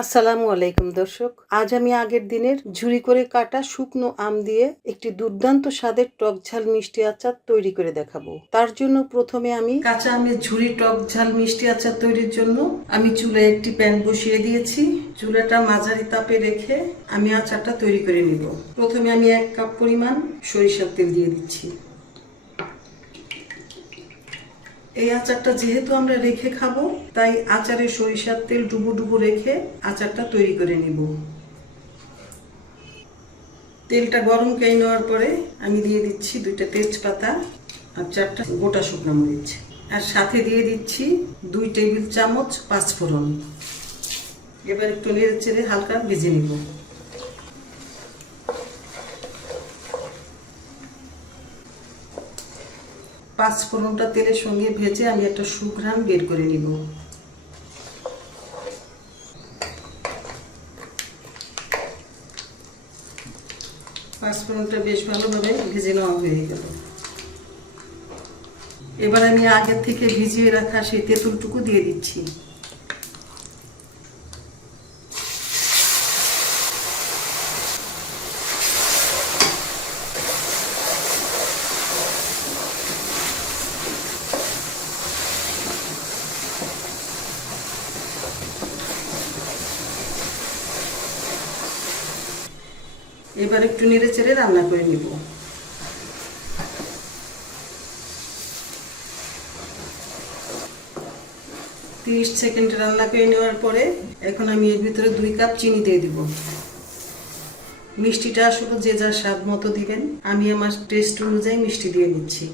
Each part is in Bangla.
আসসালামু আলাইকুম, দর্শক। আজ আমি আগের দিনের ঝুরি করে কাটা শুকনো আম দিয়ে একটি দুর্দান্ত স্বাদের টক ঝাল মিষ্টি আচার তৈরি করে দেখাবো। তার জন্য প্রথমে আমি কাঁচা আমের ঝুরি টক ঝাল মিষ্টি আচার তৈরির জন্য আমি চুলায় একটি প্যান বসিয়ে দিয়েছি। চুলাটা মাঝারি তাপে রেখে আমি আচারটা তৈরি করে নিব। প্রথমে আমি এক কাপ পরিমাণ সরিষার তেল দিয়ে দিচ্ছি। এই আচারটা যেহেতু আমরা রেখে খাব, তাই আচারে সরিষার তেল ডুবো ডুবো রেখে আচারটা তৈরি করে নিব। তেলটা গরম করে নেওয়ার পরে আমি দিয়ে দিচ্ছি দুইটা তেজপাতা আর চারটা গোটা শুকনো মরিচ। আর সাথে দিয়ে দিচ্ছি দুই টেবিল চামচ পাঁচফোড়ন। এবার একটু নেড়ে চেড়ে হালকা ভেজে নিব। পাঁচ ফোড়নটা তেলের সঙ্গে ভেজে আমি একটা সুঘ্রাণ বের করে নিব। পাঁচ ফোড়নটা বেশ ভালোভাবে ভেজে নেওয়া হয়ে গেল। এবার আমি আগের থেকে ভিজিয়ে রাখা সেই তেঁতুলটুকু দিয়ে দিচ্ছি। এবার একটু নেড়ে চেড়ে রান্না করে নিব। তিরিশ সেকেন্ড রান্না করে নেওয়ার পরে এখন আমি এর ভিতরে দুই কাপ চিনি দিয়ে দিব। মিষ্টিটা আসলে যে যার স্বাদ মতো দিবেন। আমি আমার টেস্ট অনুযায়ী মিষ্টি দিয়ে নিচ্ছি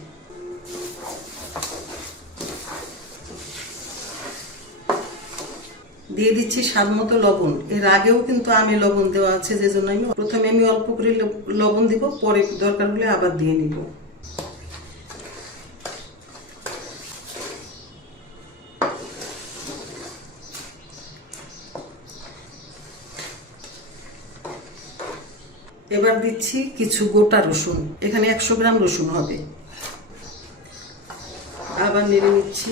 দিয়ে দিচ্ছি স্বাদ মতো লবণ। এর আগেও কিন্তু আমি লবণ দেওয়া আছে, যে জন্য আমি প্রথমে আমি অল্প করে লবণ দিব, পরে দরকার হলে আবার দিয়ে নিব। এবার দিচ্ছি কিছু গোটা রসুন। এখানে একশো গ্রাম রসুন হবে। আবার নেড়ে নিচ্ছি।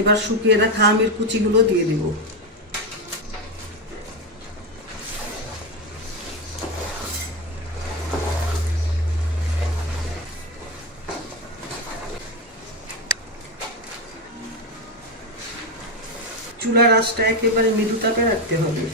এবার শুকিয়ে রাখা আমের কুচিগুলো দিয়ে দেব। চুলার আঁচটা একেবারে মৃদু তাপে রাখতে হবে।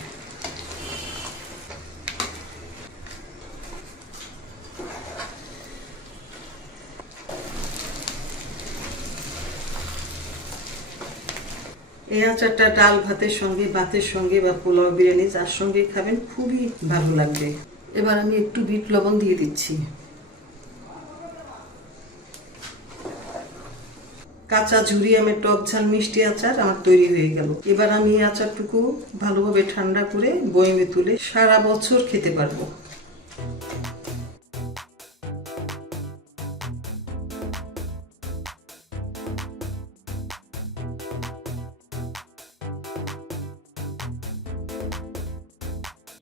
এই আচারটা ডাল, ভাতের সঙ্গে ভাতের সঙ্গে বা পোলাও বিরিয়ানি যার সঙ্গে খাবেন, খুবই ভালো লাগবে। এবার আমি একটু বিট লবণ দিয়ে দিচ্ছি। কাঁচা ঝুরি আমের টক ঝাল মিষ্টি আচার আমার তৈরি হয়ে গেল। এবার আমি এই আচারটুকু ভালোভাবে ঠান্ডা করে বয়মে তুলে সারা বছর খেতে পারব।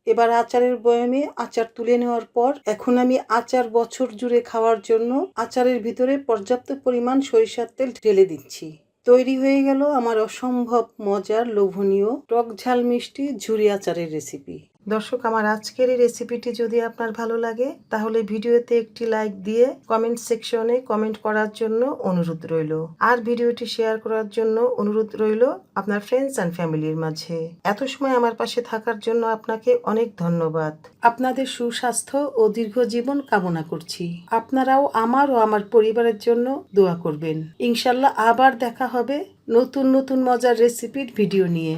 এবার আচারের বয়ামে আচার তুলে নেওয়ার পর এখন আমি আচার বছর জুড়ে খাওয়ার জন্য আচারের ভিতরে পর্যাপ্ত পরিমাণ সরিষার তেল ঢেলে দিচ্ছি। তৈরি হয়ে গেল আমার অসম্ভব মজার লোভনীয় টক ঝাল মিষ্টি ঝুরি আচারের রেসিপি দর্শক, আমার আজকের এই রেসিপিটি যদি আপনার ভালো লাগে, তাহলে ভিডিওতে একটি লাইক দিয়ে কমেন্ট সেকশনে কমেন্ট করার জন্য অনুরোধ রইল। আর ভিডিওটি শেয়ার করার জন্য অনুরোধ রইল আপনার ফ্রেন্ডস অ্যান্ড ফ্যামিলির মাঝে। এত সময় আমার পাশে থাকার জন্য আপনাকে অনেক ধন্যবাদ। আপনাদের সুস্বাস্থ্য ও দীর্ঘ জীবন কামনা করছি। আপনারাও আমার ও আমার পরিবারের জন্য দোয়া করবেন। ইনশাল্লাহ আবার দেখা হবে নতুন নতুন মজার রেসিপির ভিডিও নিয়ে।